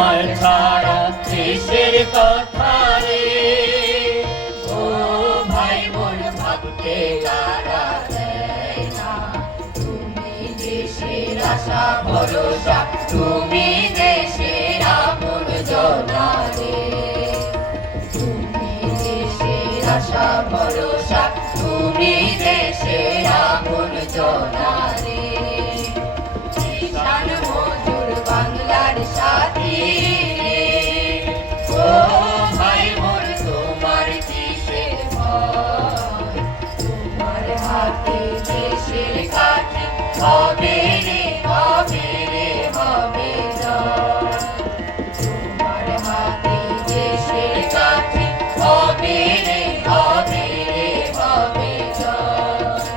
তোমার ছাড়া দেশের কথা রে, ও ভাই মোর ভাবতে তারা দেয় না। তুমি দেশের আশা ভরসা, তুমি দেশের আপন জনা রে, তুমি দেশের আশা ভরসা, তুমি দেশের আপন জনা রে। কিষান মজুর বাংলার সাথী রে, ও ভাই মোর তোমার কিসের ভয়, তোমার হাতে দেশের কাছে হবে রে, হবে রে, হবে জয়। তোমার হাতে দেশের কাছে হবে রে, হবে রে, হবে জয়।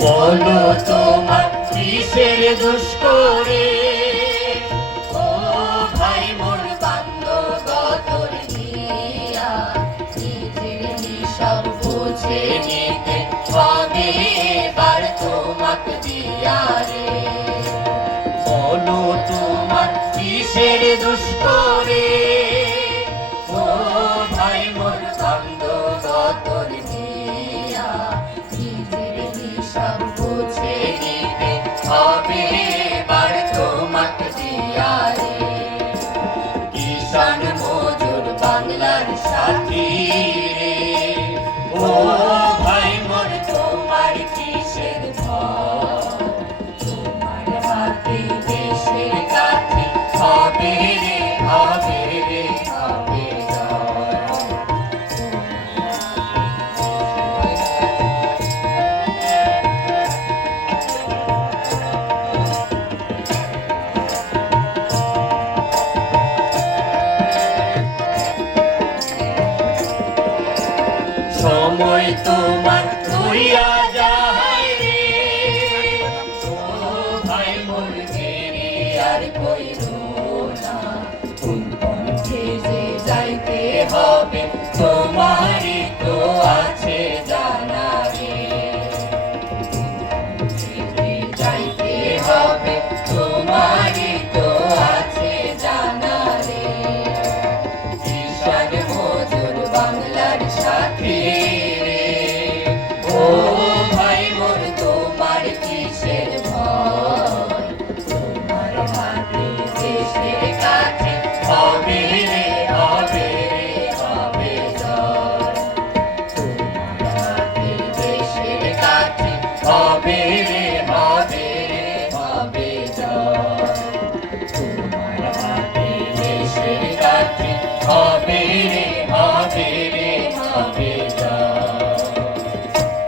বলো তোমার কিসের দোষ করে, ও ভাই মোর বান্ধবতর দিয়া, নিজের হিসাব বুঝে নিতে হবে এবার তোমাকে দিয়া রে। বলো তোমার কিসের দোষ করে, ও ভাই মোর বান্ধবতর দিয়া, নিজের হিসাব বুঝে নিতে হবে এবার তোমাকে দিয়া রে। কিষান মজুর বাংলার সাথী রে, ও ভাই মোর তোমার কিসের ভয়, তোমার হাতে দেশের কাছে হবে রে, হবে রে, হবে জয়। সময় তোমার হইয়া যায় রে, ও ভাই মোর দেরি আর কইরো না। কোন পথে যে যাইতে হবে তোমারই তো আছে জানা রে, কোন পথে যে যাইতে হবে তোমারই তো আছে জানা রে। কিষান মজুর বাংলার সাথী রে, ও ভাই মোর তোমার কিসের ভয়, তোমার হাতে দেশের কাছে হবে রে, হবে রে, হবে জয়। তোমার হাতে দেশের কাছে হবে রে, হবে রে, হবে জয়। তোমার হাতে দেশের কাছে হবে রে।